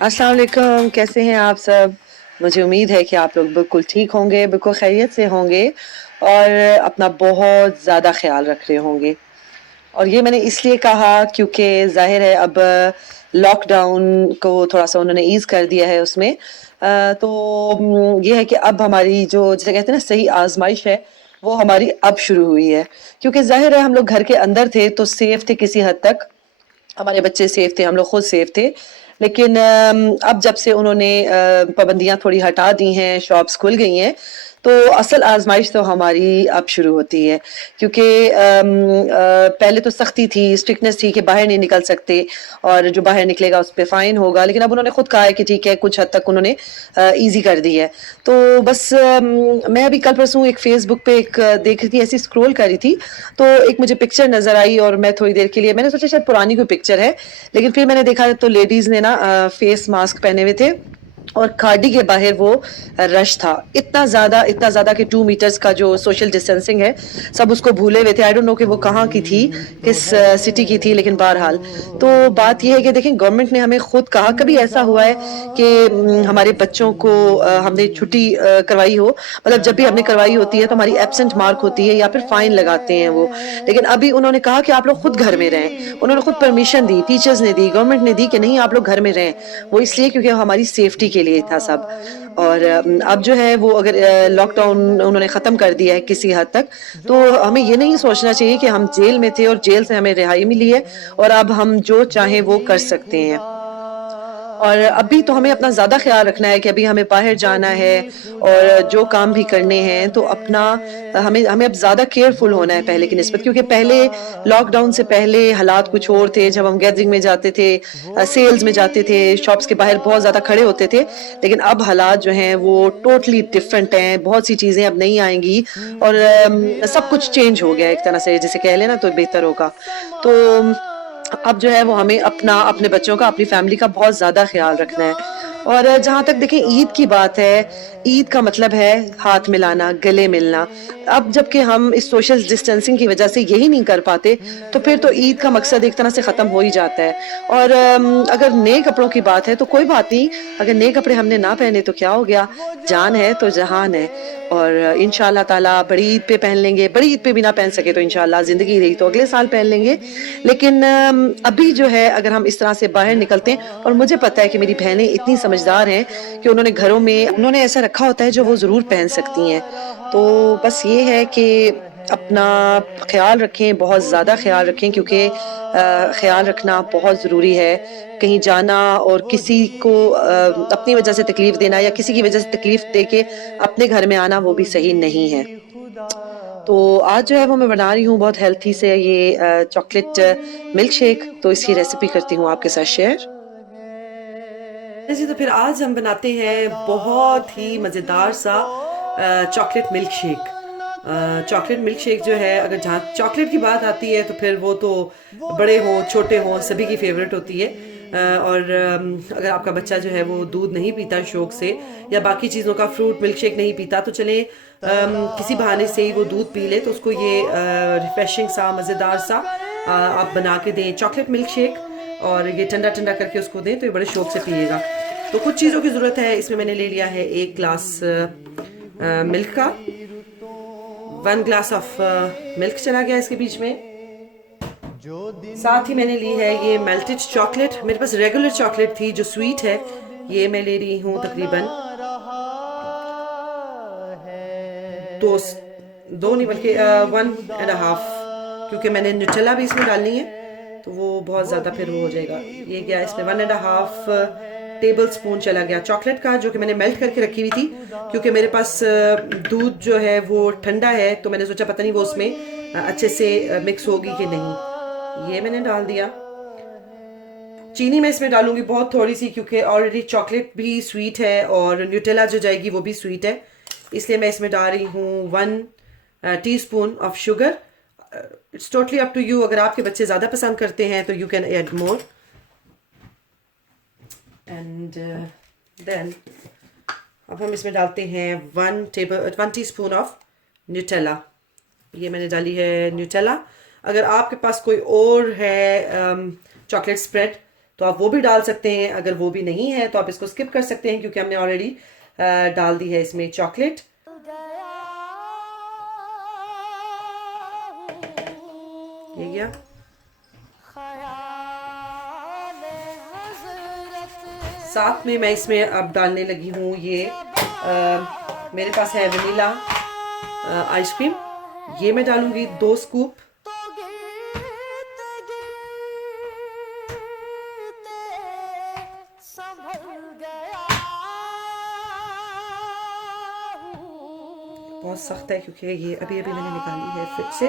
अस्सलाम वालेकुम, कैसे हैं आप सब? मुझे उम्मीद है कि आप लोग बिल्कुल ठीक होंगे, बिल्कुल खैरियत से होंगे और अपना बहुत ज़्यादा ख्याल रख रहे होंगे। और ये मैंने इसलिए कहा क्योंकि ज़ाहिर है अब लॉकडाउन को थोड़ा-सा उन्होंने ईज़ कर दिया है उसमें। तो ये है कि अब हमारी जो जिसे कहते हैं ना सही आज़माइश है, वो हमारी अब शुरू हुई है। क्योंकि ज़ाहिर है हम लोग घर के अंदर थे तो सेफ थे किसी हद तक। हमारे बच्चे सेफ थे, हम लोग खुद सेफ थे। लेकिन अब जब से उन्होंने पाबंदियाँ थोड़ी हटा दी हैं, शॉप्स खुल गई हैं, तो असल आज़माइश तो हमारी अब शुरू होती है। क्योंकि पहले तो सख्ती थी, स्ट्रिक्टनेस थी कि बाहर नहीं निकल सकते और जो बाहर निकलेगा उस पे फ़ाइन होगा। लेकिन अब उन्होंने खुद कहा है कि ठीक है, कुछ हद तक उन्होंने ईज़ी कर दी है। तो बस मैं अभी कल परसों एक फ़ेसबुक पे एक देख रही थी, ऐसे ही स्क्रॉल कर रही थी, तो एक मुझे पिक्चर नज़र आई और मैं थोड़ी देर के लिए मैंने सोचा शायद पुरानी कोई पिक्चर है, लेकिन फिर मैंने देखा तो लेडीज़ ने ना फेस मास्क पहने हुए थे और खाड़ी के बाहर वो रश था इतना ज़्यादा कि 2 मीटर्स का जो सोशल डिस्टेंसिंग है सब उसको भूले हुए थे। आई डोंट नो कि वो कहाँ की थी, किस सिटी की थी, लेकिन बहरहाल तो बात ये है कि देखें गवर्नमेंट ने हमें खुद कहा, कभी ऐसा हुआ है कि हमारे बच्चों को हमने छुट्टी करवाई हो, मतलब जब भी हमने करवाई होती है तो हमारी एब्सेंट मार्क होती है या फिर फाइन लगाते हैं वो। लेकिन अभी उन्होंने कहा कि आप लोग खुद घर में रहें, उन्होंने खुद परमिशन दी, टीचर्स ने दी, गवर्नमेंट ने दी कि नहीं आप लोग घर में रहें। वो इसलिए क्योंकि हमारी सेफ्टी के लिए था सब। और अब जो है वो अगर लॉकडाउन उन्होंने ख़त्म कर दिया है किसी हद तक, तो हमें ये नहीं सोचना चाहिए कि हम जेल में थे और जेल से हमें रिहाई मिली है और अब हम जो चाहें वो कर सकते हैं। और अभी तो हमें अपना ज़्यादा ख़्याल रखना है कि अभी हमें बाहर जाना है और जो काम भी करने हैं तो अपना हमें हमें अब ज़्यादा केयरफुल होना है पहले की निस्बत, क्योंकि पहले लॉकडाउन से पहले हालात कुछ और थे। जब हम गैदरिंग में जाते थे, सेल्स में जाते थे, शॉप्स के बाहर बहुत ज़्यादा खड़े होते थे, लेकिन अब हालात जो हैं वो टोटली डिफरेंट हैं। बहुत सी चीज़ें अब नहीं आएँगी और सब कुछ चेंज हो गया है एक तरह से, जिसे कह लें ना तो बेहतर होगा। तो अब जो है वो हमें अपना, अपने बच्चों का, अपनी फैमिली का बहुत ज़्यादा ख़्याल रखना है। और जहाँ तक देखें ईद की बात है, ईद का मतलब है हाथ मिलाना, गले मिलना। अब जबकि हम इस सोशल डिस्टेंसिंग की वजह से यही नहीं कर पाते, तो फिर तो ईद का मकसद एक तरह से ख़त्म हो ही जाता है। और अगर नए कपड़ों की बात है तो कोई बात नहीं, अगर नए कपड़े हमने ना पहने तो क्या हो गया, जान है तो जहान है। और इंशाअल्लाह ताला बड़ी ईद पे पहन लेंगे, बड़ी ईद पे भी ना पहन सके तो इंशाअल्लाह ज़िंदगी रही तो अगले साल पहन लेंगे। लेकिन अभी जो है अगर हम इस तरह से बाहर निकलते हैं, और मुझे पता है कि मेरी बहनें इतनी समझदार हैं कि उन्होंने घरों में उन्होंने ऐसा रखा होता है जो वो ज़रूर पहन सकती हैं। तो बस ये है कि अपना ख़्याल रखें, बहुत ज़्यादा ख़्याल रखें, क्योंकि ख़्याल रखना बहुत ज़रूरी है। कहीं जाना और किसी को अपनी वजह से तकलीफ़ देना या किसी की वजह से तकलीफ़ दे के अपने घर में आना वो भी सही नहीं है। तो आज जो है वो मैं बना रही हूँ बहुत हेल्थी से ये चॉकलेट मिल्क शेक, तो इसकी रेसिपी करती हूँ आपके साथ शेयर। जी, तो फिर आज हम बनाते हैं बहुत ही मज़ेदार सा chocolate milk shake. Chocolate milk shake जो है, अगर जहाँ चॉकलेट की बात आती है तो फिर वो तो बड़े हों छोटे हों सभी की फेवरेट होती है। और अगर आपका बच्चा जो है वो दूध नहीं पीता शौक से या बाकी चीज़ों का फ्रूट मिल्क शेक नहीं पीता, तो चले किसी बहाने से ही वो दूध पी ले, तो उसको ये रिफ्रेशिंग सा मज़ेदार सा आप बना के दें चॉकलेट मिल्क शेक, और ये ठंडा ठंडा करके उसको दें तो ये बड़े शौक से पिएगा। तो कुछ चीज़ों की ज़रूरत है। इसमें मैंने ले लिया है 1 ग्लास मिल्क का, 1 ग्लास ऑफ मिल्क चला गया इसके बीच में। साथ ही मैंने ली है ये मेल्टेड चॉकलेट। मेरे पास रेगुलर चॉकलेट थी जो स्वीट है, ये मैं ले रही हूँ तकरीबन दो दो नहीं बल्कि 1.5, क्योंकि मैंने न्यूटेला भी इसमें डालनी है तो वो बहुत ज़्यादा फिर वो हो जाएगा। ये गया इसमें 1.5 टेबल स्पून चला गया चॉकलेट का, जो कि मैंने मेल्ट करके रखी हुई थी, क्योंकि मेरे पास दूध जो है वो ठंडा है, तो मैंने सोचा पता नहीं वो उसमें अच्छे से मिक्स होगी कि नहीं। ये मैंने डाल दिया। चीनी मैं इसमें डालूंगी बहुत थोड़ी सी, क्योंकि ऑलरेडी चॉकलेट भी स्वीट है और न्यूटेला जो जाएगी वो भी स्वीट है, इसलिए मैं इसमें डाल रही हूँ 1 teaspoon of sugar. It's totally up to you, अगर आपके बच्चे ज़्यादा पसंद करते हैं तो you can add more. And then अब हम इसमें डालते हैं 1 टीस्पून ऑफ न्यूटेला। ये मैंने डाली है न्यूटेला। अगर आपके पास कोई और है चॉकलेट स्प्रेड तो आप वो भी डाल सकते हैं। अगर वो भी नहीं है तो आप इसको स्किप कर सकते हैं, क्योंकि हमने ऑलरेडी डाल दी है इसमें चॉकलेट। ये गया। साथ में मैं इसमें अब डालने लगी हूँ ये मेरे पास है वनीला आइसक्रीम। ये मैं डालूंगी 2 स्कूप। बहुत सख्त है क्योंकि ये अभी अभी मैंने निकाली है फ्रिज से।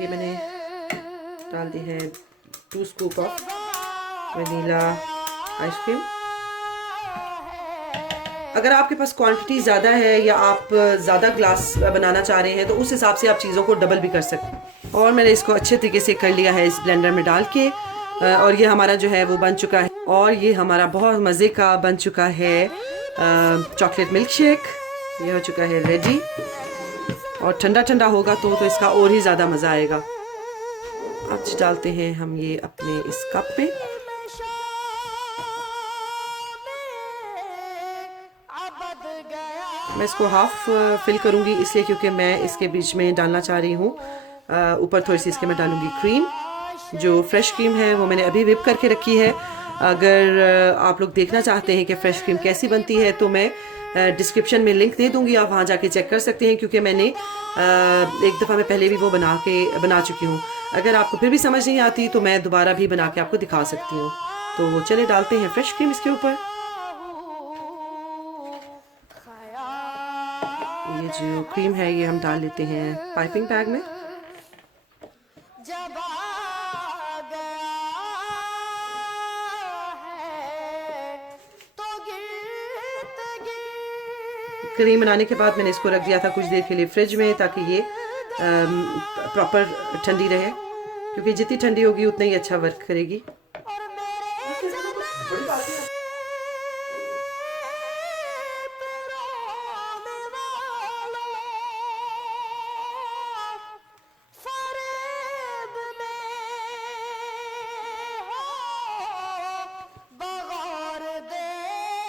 ये मैंने डाल दी है 2 स्कूप ऑफ वनीला आइसक्रीम। अगर आपके पास क्वांटिटी ज़्यादा है या आप ज़्यादा ग्लास बनाना चाह रहे हैं तो उस हिसाब से आप चीज़ों को डबल भी कर सकते हैं। और मैंने इसको अच्छे तरीके से कर लिया है इस ब्लेंडर में डाल के, और ये हमारा जो है वो बन चुका है। और ये हमारा बहुत मज़े का बन चुका है चॉकलेट मिल्क शेक। ये हो चुका है रेडी, और ठंडा ठंडा होगा तो इसका और ही ज़्यादा मज़ा आएगा। आज डालते हैं हम ये अपने इस कप में। मैं इसको हाफ फिल करूंगी इसलिए क्योंकि मैं इसके बीच में डालना चाह रही हूँ ऊपर थोड़ी सी इसके मैं डालूंगी क्रीम। जो फ्रेश क्रीम है वो मैंने अभी विप करके रखी है। अगर आप लोग देखना चाहते हैं कि फ्रेश क्रीम कैसी बनती है तो मैं डिस्क्रिप्शन में लिंक दे दूंगी, आप वहाँ जाके चेक कर सकते हैं, क्योंकि मैंने एक दफ़ा मैं पहले भी वो बना चुकी हूँ। अगर आपको फिर भी समझ नहीं आती तो मैं दोबारा भी बना के आपको दिखा सकती हूँ। तो चले डालते हैं फ्रेश क्रीम इसके ऊपर। ये जो क्रीम है ये हम डाल लेते हैं पाइपिंग बैग में। क्रीम बनाने के बाद मैंने इसको रख दिया था कुछ देर के लिए फ्रिज में, ताकि ये प्रॉपर ठंडी रहे, क्योंकि जितनी ठंडी होगी उतना ही अच्छा वर्क करेगी।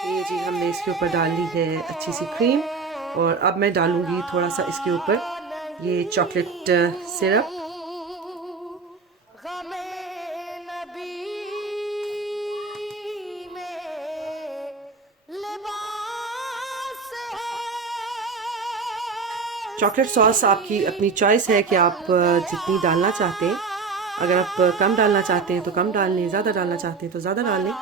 ये जी हमने इसके ऊपर डाल ली है अच्छी सी क्रीम, और अब मैं डालूंगी थोड़ा सा इसके ऊपर ये चॉकलेट सिरप। चॉकलेट सॉस आपकी अपनी चॉइस है कि आप जितनी डालना चाहते हैं। अगर आप कम डालना चाहते हैं तो कम डाल लें, ज़्यादा डालना चाहते हैं तो ज़्यादा डाल लें।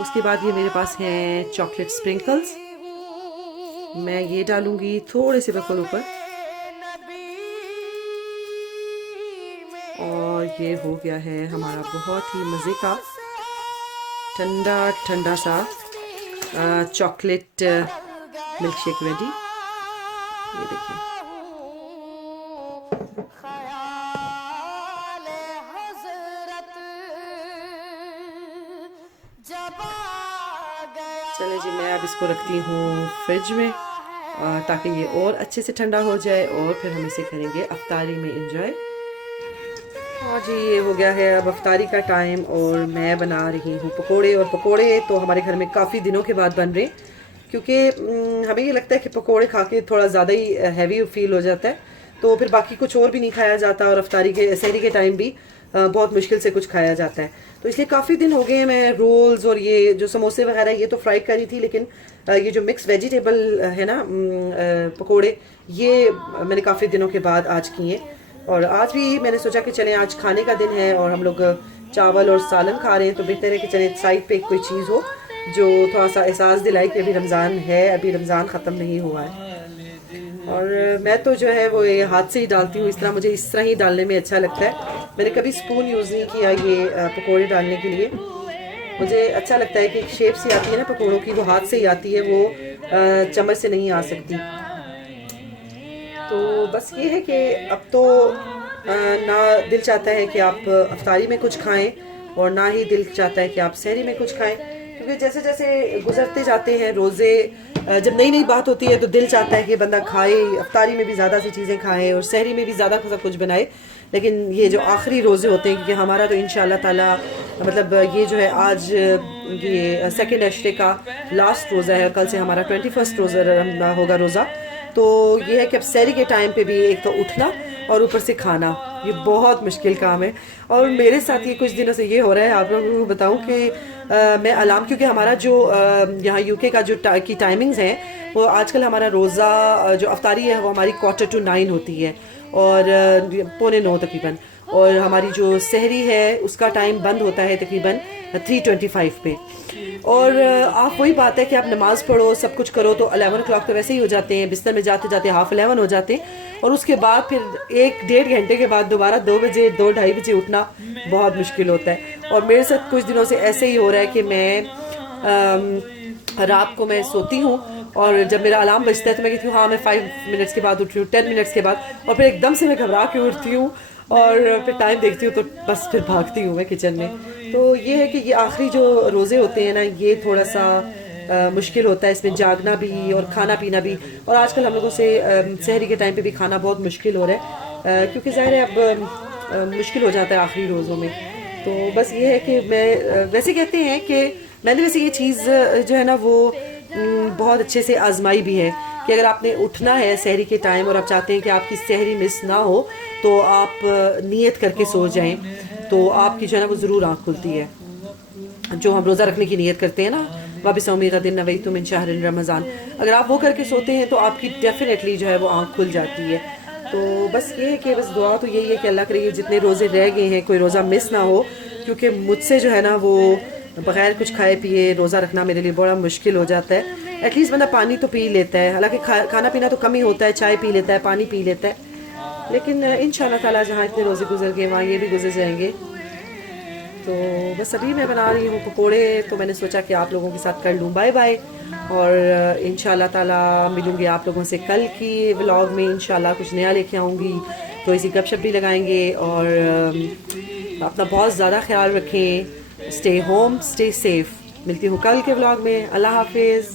उसके बाद ये मेरे पास हैं चॉकलेट स्प्रिंकल्स, मैं ये डालूंगी थोड़े से बिल्कुल ऊपर। और ये हो गया है हमारा बहुत ही मज़े का ठंडा ठंडा सा चॉकलेट मिल्क शेक रेडी। ये देखिए। चले जी, मैं अब इसको रखती हूँ फ्रिज में ताकि ये और अच्छे से ठंडा हो जाए, और फिर हम इसे करेंगे अफ्तारी में एंजॉय। हाँ जी, ये हो गया है अब अफ्तारी का टाइम, और मैं बना रही हूँ पकोड़े। और पकोड़े तो हमारे घर में काफ़ी दिनों के बाद बन रहे हैं, क्योंकि हमें ये लगता है कि पकोड़े खा के थोड़ा ज़्यादा ही हैवी फील हो जाता है, तो फिर बाकी कुछ और भी नहीं खाया जाता, और अफ्तारी के सहरी के टाइम भी बहुत मुश्किल से कुछ खाया जाता है। तो इसलिए काफ़ी दिन हो गए हैं मैं रोल्स और ये जो समोसे वगैरह ये तो फ्राई करी थी, लेकिन ये जो मिक्स वेजिटेबल है ना पकोड़े, ये मैंने काफ़ी दिनों के बाद आज किए। और आज भी मैंने सोचा कि चलें आज खाने का दिन है और हम लोग चावल और सालन खा रहे हैं, तो बेहतर है कि चलें साइड पे कोई चीज़ हो जो थोड़ा सा एहसास दिलाए कि अभी रमज़ान है, अभी रमज़ान ख़त्म नहीं हुआ है। और मैं तो जो है वो ये हाथ से ही डालती हूँ, इस तरह मुझे इस तरह ही डालने में अच्छा लगता है। मैंने कभी स्पून यूज़ नहीं किया ये पकोड़े डालने के लिए। मुझे अच्छा लगता है कि शेप से आती है ना पकोड़ों की, वो हाथ से ही आती है, वो चम्मच से नहीं आ सकती। तो बस ये है कि अब तो ना दिल चाहता है कि आप अफ्तारी में कुछ खाएं, और ना ही दिल चाहता है कि आप सहरी में कुछ खाएं, क्योंकि जैसे जैसे गुजरते जाते हैं रोज़े, जब नई नई बात होती है तो दिल चाहता है कि बंदा खाए, अफ्तारी में भी ज़्यादा सी चीज़ें खाए और सहरी में भी ज़्यादा कुछ बनाए। लेकिन ये जो आखिरी रोज़े होते हैं, क्योंकि हमारा तो इंशाअल्लाह ताला मतलब ये जो है आज ये सेकेंड अशरे का लास्ट रोज़ा है, कल से हमारा 21 रोज़ा होगा रोज़ा। तो ये है कि अब सहरी के टाइम पे भी एक तो उठना और ऊपर से खाना, ये बहुत मुश्किल काम है। और मेरे साथ ये कुछ दिनों से ये हो रहा है, आप लोगों को बताऊं कि मैं अलार्म, क्योंकि हमारा जो यहाँ यूके का जो की टाइमिंग्स हैं वो आजकल हमारा रोज़ा जो अफ्तारी है वो हमारी 8:45 होती है और 8:45 तकरीबन, और हमारी जो सहरी है उसका टाइम बंद होता है तकरीबन 3:25 पे। और आप वही बात है कि आप नमाज़ पढ़ो सब कुछ करो तो 11 o'clock तो वैसे ही हो जाते हैं, बिस्तर में जाते जाते 11:30 हो जाते हैं, और उसके बाद फिर 1-1.5 घंटे के बाद दोबारा 2 बजे 2-2:30 बजे उठना बहुत मुश्किल होता है। और मेरे साथ कुछ दिनों से ऐसे ही हो रहा है कि मैं रात को मैं सोती हूँ और जब मेरा अलार्म बजता है तो मैं कहती हूँ हाँ मैं 5 मिनट्स के बाद उठ रही हूँ, 10 मिनट्स के बाद, और फिर एकदम से मैं घबरा के उठती हूँ और फिर टाइम देखती हूँ तो बस फिर भागती हूँ मैं किचन में। तो ये है कि ये आखिरी जो रोज़े होते हैं ना ये थोड़ा सा मुश्किल होता है, इसमें जागना भी और खाना पीना भी। और आजकल हम लोगों से सहरी के टाइम पे भी खाना बहुत मुश्किल हो रहा है, क्योंकि ज़ाहिर है अब मुश्किल हो जाता है आखिरी रोज़ों में। तो बस ये है कि मैं वैसे कहते हैं कि मैंने वैसे ये चीज़ जो है ना वो बहुत अच्छे से आजमाई भी है कि अगर आपने उठना है सहरी के टाइम और आप चाहते हैं कि आपकी सहरी मिस ना हो तो आप नियत करके सो जाएं, तो आपकी जो है ना वो ज़रूर आँख खुलती है। जो हम रोज़ा रखने की नियत करते हैं ना, वाबिस उम्मीद दिन नवई तुम इन शहर रमज़ान, अगर आप वो करके सोते हैं तो आपकी डेफिनेटली जो है वो आँख खुल जाती है। तो बस ये है कि बस दुआ तो यही है कि अल्लाह करे जितने रोज़े रह गए हैं कोई रोज़ा मिस ना हो, क्योंकि मुझसे जो है ना वो बगैर कुछ खाए पिए रोज़ा रखना मेरे लिए बड़ा मुश्किल हो जाता है। एटलीस्ट बंदा पानी तो पी लेता है, हालांकि खाना पीना तो कम ही होता है, चाय पी लेता है, पानी पी लेता है, लेकिन इंशाअल्लाह ताला जहाँ इतने रोज़े गुजर गए वहाँ ये भी गुजर जाएंगे। तो बस अभी मैं बना रही हूँ पकोड़े, तो मैंने सोचा कि आप लोगों के साथ कर लूँ बाय बाय, और इंशाल्लाह ताला मिलूँगी आप लोगों से कल की व्लॉग में। इंशाल्लाह कुछ नया लेके आऊँगी, तो इसी गपशप भी लगाएंगे, और अपना बहुत ज़्यादा ख्याल रखें, स्टे होम स्टे सेफ। मिलती हूँ कल के व्लॉग में, अल्लाह हाफिज़।